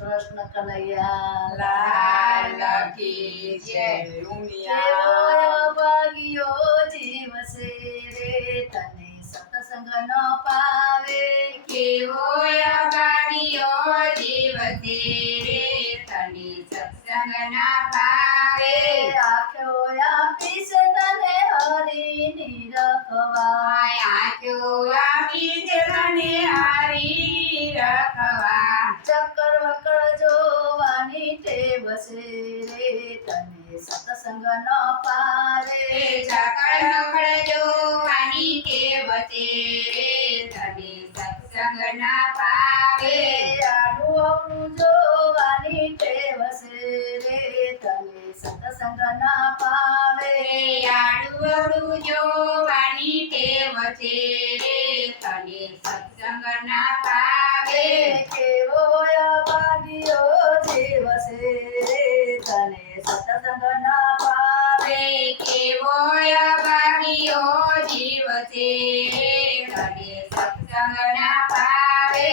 કૃષ્ણ કનૈયા લાલ કી જય. ઉમિયા કેવો ભાગ્યો જીવ છે રે તને સત્સંગ ન પાવે કેવો અભાગ્યો જીવ છે રે તને સત્સંગ ના પાવે. આંખો આપીશ તને હરિની રખવા આંખો આપી છે તને હારી રખવા. ચક્કર વક્કર જોવાની ટેવ છે રે તને સત્સંગ ન પાવે ચકળ નકળ જોવાની ટેવ છે રે તને સત્સંગ ના પાવે. આડું અવળું જોવાની ટેવ છે રે તને સત્સંગ ના પાવે આડું અવળું જોવાની ટેવ છે રે તને સત્સંગ ના પાવે. કેવો અભાગ્યો જીવ છે રે તને સત્સંગ ના પાવે કેવો અભાગ્યો જીવ છે રે તને સત્સંગ ના પાવે.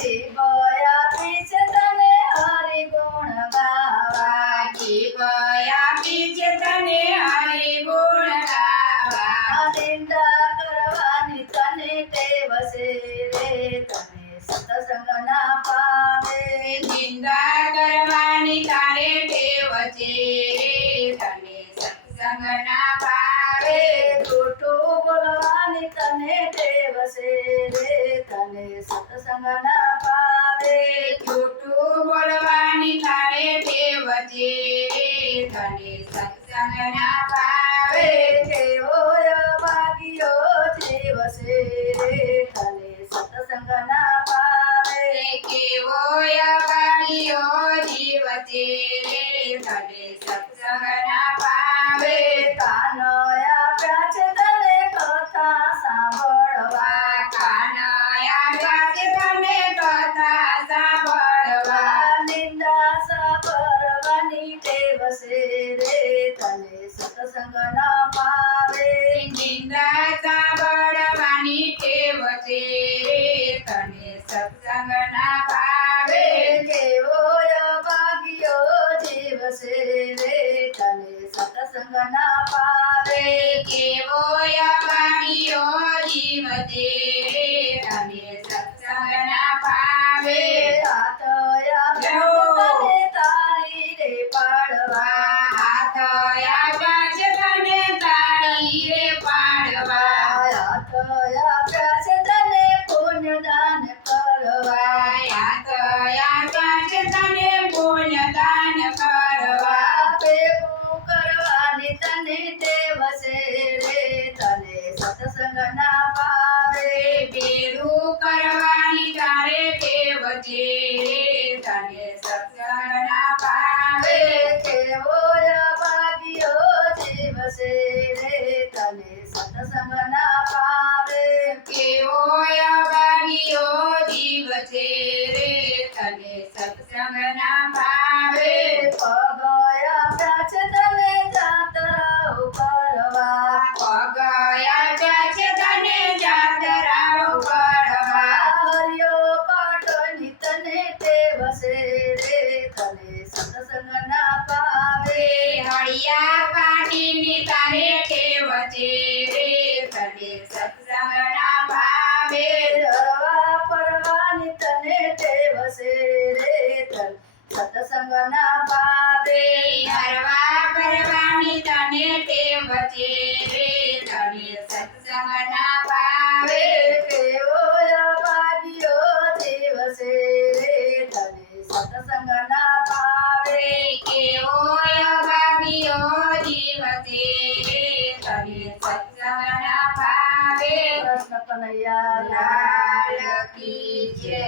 જીવ આપી છે તને હરિ ગુણ ગાવા જીવ આપી છે તને હરિ ગુણ ગાવા. નિંદા કરવાની તને ટેવ છે રે તને સત્સંગ ના પાવે નિંદા કરવાની તારે ટેવ છે રે તને સત્સંગ ના પાવે. જૂઠું બોલવાની તને ટેવ છે રે તને સત્સંગ ના પાવે જૂઠું બોલવાની તારે ટેવ છે રે તને સત્સંગ ના પાવે. કેવો અભાગ્યો જીવ છે રે તને સત્સંગ ના પાવે કેવો અભાગ્યો જીવ છે રે તને સત્સંગ ના પાવે. કાન આપ્યા છે તને કથા સાંભળવા કાન આપ્યા છે તને કથા સાંભળવા. નિંદા સાંભળવાની ટેવ છે રે તને સત્સંગ ના પાવે નિંદા સાંભળવાની ટેવ છે રે તને સત્સંગ ના પાવે. કેવો અભાગ્યો જીવ છે રે તને સત્સંગ ના પાવે કેવો અભાગ્યો જીવ છે રે તને સત્સંગ ના પાવે. હાથ આપ્યા છે તને તારી રે પાડવા હાથ આપ્યા છે તને તાળી રે પાડવા. હાથ આપ્યા છે તને પુણ્ય દાન કરવા હાથ આપ્યા છે તને પુણ્ય દાન કરવા. ભેગું કરવાની તને ટેવ છે રે તને સત્સંગ ના પાવે ભેરું કરવાની તારે ટેવ છે રે તને સત્સંગ ના પાવે. કેવો અભાગ્યો જીવ છે રે તને સત્સંગ ના પાવે કેવો અભાગ્યો જીવ છે રે તને સત્સંગ ના પાવે. પગ આપ્યા છે તને જાત્રાઓ કરવા પગ આપ્યા છે તને જાતરાઓ કરવા. હરિયો પાટની તને ટેવ છે રે તને સત્સંગ ના પાવે હળિયા પાટીની તારે ટેવ છે રે તને સત્સંગ ના પાવે. હરવા ફરવાની તને ટેવ છે રે તને સત્સંગ ના પાવે હરવા ફરવાની તને ટેવ છે રે તને સત્સંગ ના પાવે. કેવો અભાગ્યો જીવ છે રે તને સત્સંગ ના પાવે કેવો અભાગ્યો જીવ છે રે તને સત્સંગ ના પાવે. કૃષ્ણ કનૈયા લાલ કી જય.